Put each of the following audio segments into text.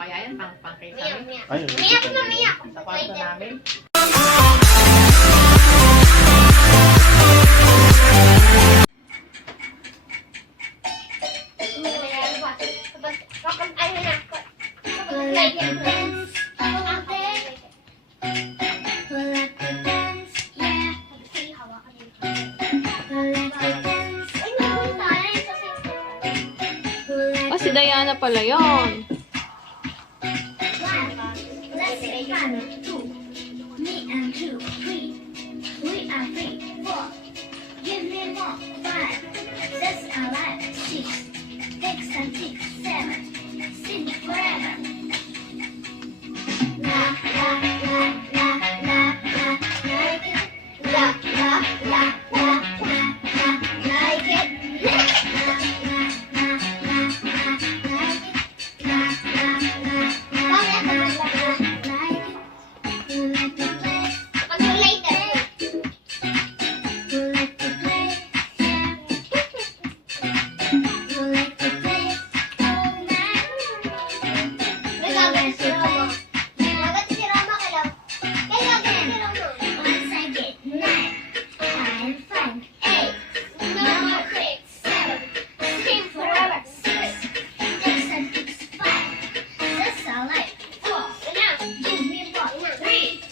kaya yan, pang-cake kami. Ay, Sa kwarto namin. Oh, si Diana pala yun.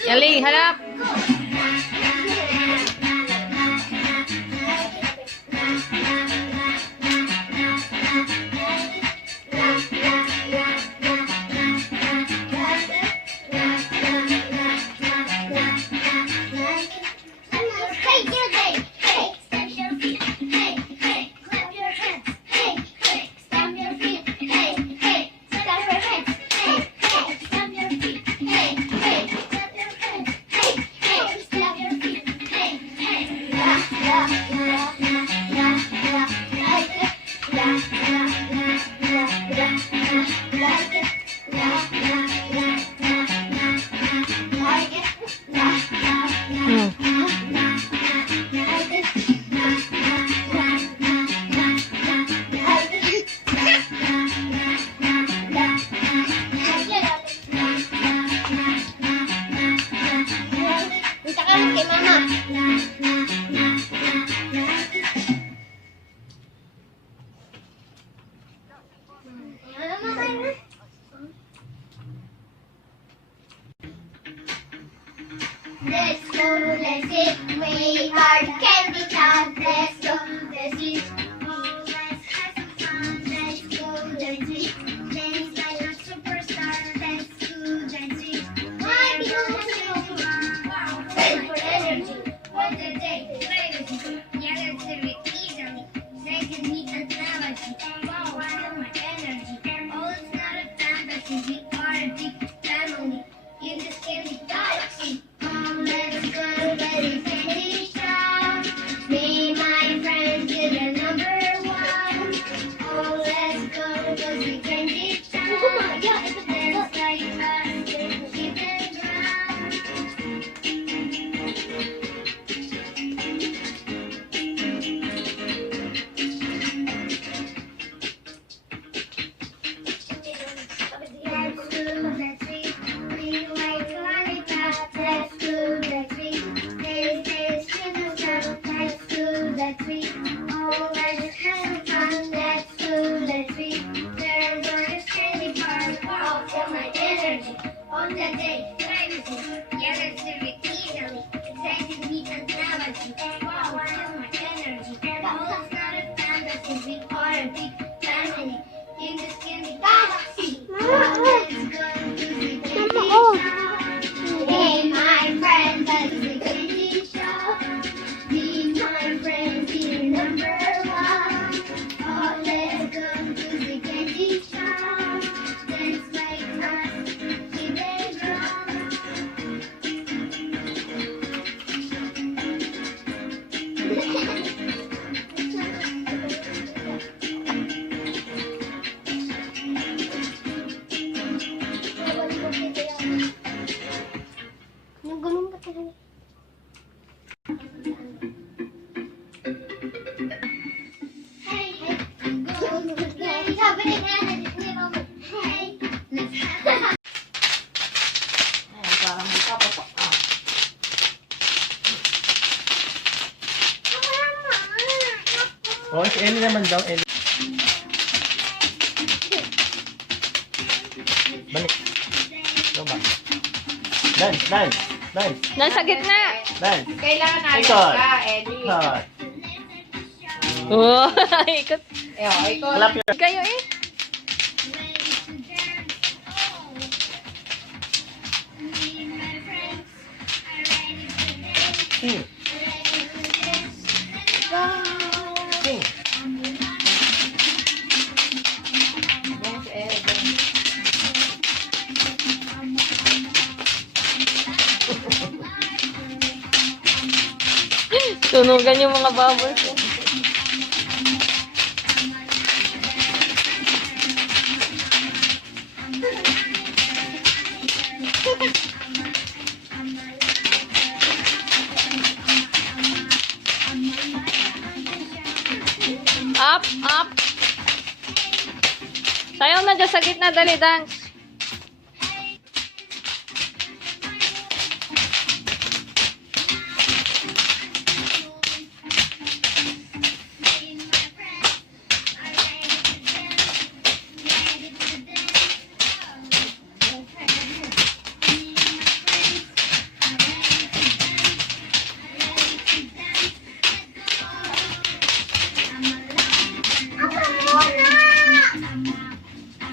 Ellie, harap! Let's go, let's get way hard candy town. Let's go, let's eat. Oh, let's have some fun. Let's go, let's eat. Dance like a superstar. Let's go, let's eat. Why do you want to wow, play for energy. What the day, play with you. Yeah, let's do it easily. Say give me analogy. Wow, I have my energy. Oh, it's not a fantasy. We are a big family in this candy galaxy. Let's go, let's finish strong. Me, my friends, you're the number one. Oh, let's go, cause we can be strong. Let's like us, keep it ground. Let's do, let's eat. We like lollipop. Let's do, let's eat. Taste, let's do, let's eat. Oh, let's have fun. Let's do, let's eat. There's always candy bar. Wow, feel my energy. On the day, privacy. Yeah, let's do it easily. Excited me analogy. Wow, I feel my energy. Oh, it's not a fantasy. We are a big family in this candy galaxy. Let's go to the candy shop. Hey, my friend, that's the candy shop. Be my friend, be number one. Oh, let's go to the candy shop. Dance like us, keep it strong. Oh, si Ellie naman daw. Ellie. Balik. Ito ba? Dance, dance, dance, Nasa gitna. dance. Kailangan natin Ikot. ka, Ellie. Hot. Oh, ikot. Ikot. Clap your... Kayo eh. Sing. Sing. Dance, Ellie, dance. Tunugan yung mga bubbles. Up, up. Sayaw na dyan sa gitna, dali, dance.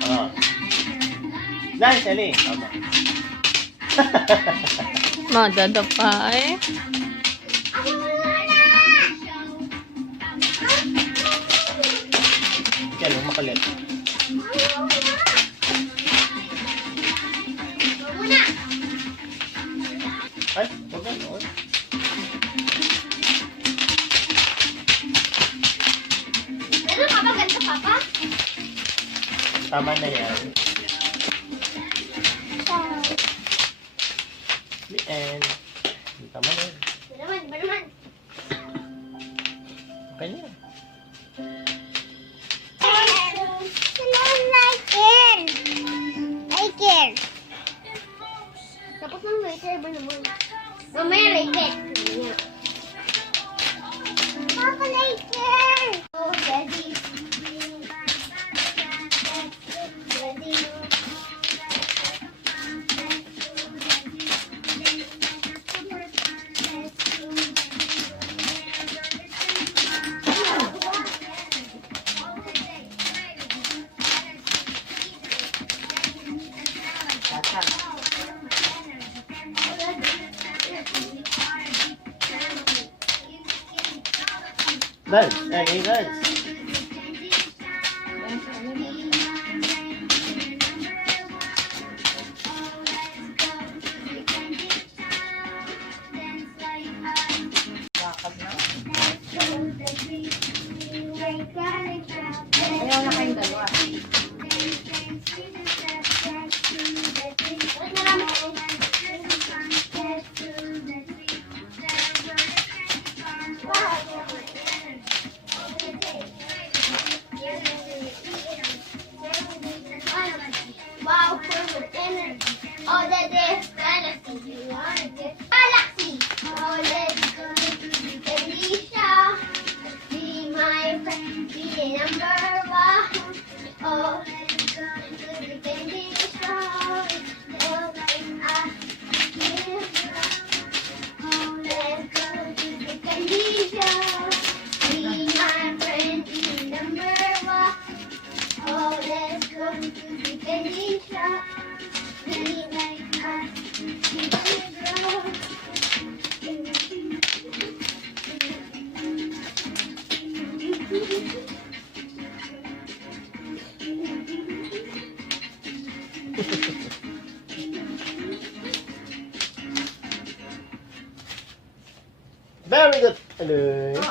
Oh. Dance, Ellie. Tama. Madadapa eh. Ikaw, huwag makulit. Ay, huwag na. Huwag. Ano ka ba ganito, Papa? Tama na yan. The end. Tama na yan. Ba naman? Okay na yan. Tapos ng later ba naman? Mamaya later. Papa, later! Oh, ready. Ready. Dance, Ellie, dance. Ayaw na kayong dalawa. Wow, full of energy. All the day, fantasy. You wanna get galaxy. Oh, let's go to the candy shop. Be my friend, be number one. Oh, let's go to the candy shop. Oh, let's go to the candy shop. Be my friend, be number one. Oh, let's go to the candy shop. Be like us, be grow. Very good. Hello. Oh,